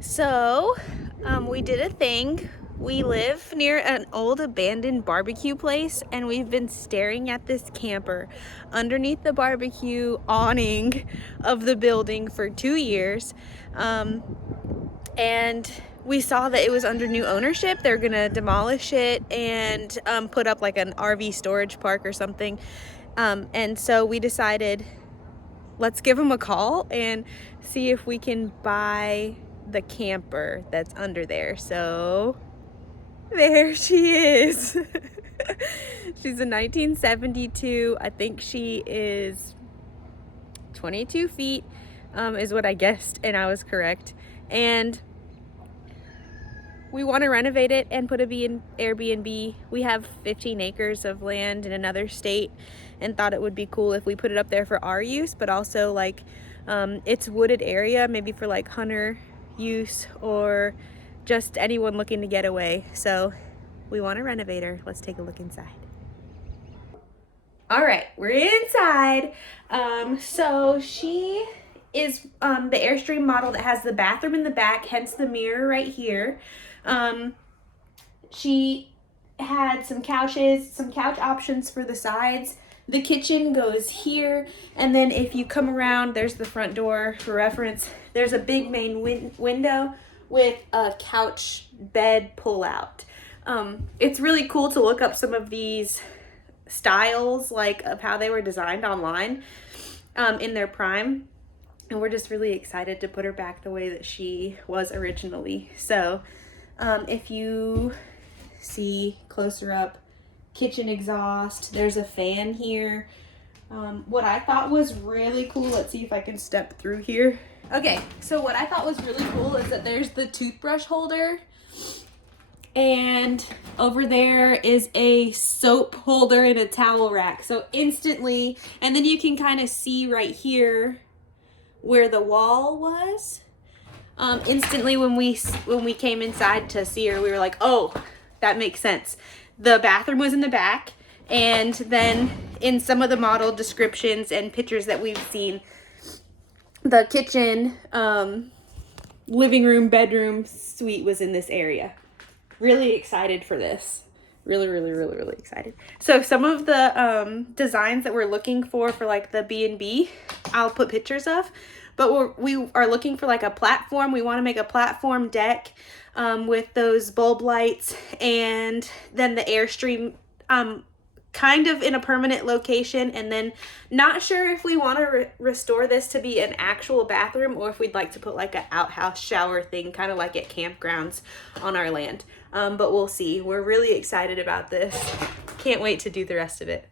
So, we did a thing. We live near an old abandoned barbecue place, and we've been staring at this camper underneath the barbecue awning of the building for 2 years. And we saw that it was under new ownership. They're gonna demolish it and put up like an RV storage park or something. And so we decided, let's give them a call and see if we can buy the camper that's under there. So there she is. She's a 1972. I think she is 22 feet, is what I guessed, and I was correct. And we want to renovate it and put a Airbnb. We have 15 acres of land in another state and thought it would be cool if we put it up there for our use, but also like it's wooded area, maybe for like hunter use or just anyone looking to get away. So we want to renovate her. Let's take a look inside. All right, we're inside. So she is the Airstream model that has the bathroom in the back, hence the mirror right here. She had some couches, some couch options for the sides. The kitchen goes here, and then if you come around, there's the front door for reference. There's a big main window with a couch bed pull out. It's really cool to look up some of these styles, like of how they were designed online in their prime. And we're just really excited to put her back the way that she was originally. So if you see closer up, kitchen exhaust, there's a fan here. What I thought was really cool, let's see if I can step through here. Okay, so what I thought was really cool is that there's the toothbrush holder, and over there is a soap holder and a towel rack. So instantly, and then you can kind of see right here where the wall was. Instantly when we came inside to see her, we were like, oh, that makes sense. The bathroom was in the back, and then in some of the model descriptions and pictures that we've seen, the kitchen, living room, bedroom, suite was in this area. Really excited for this. Really excited. So some of the designs that we're looking for like the B&B, I'll put pictures of, but we are looking for like a platform. We want to make a platform deck with those bulb lights, and then the Airstream kind of in a permanent location, and then not sure if we want to restore this to be an actual bathroom or if we'd like to put like an outhouse shower thing, kind of like at campgrounds on our land. But we'll see. We're really excited about this. Can't wait to do the rest of it.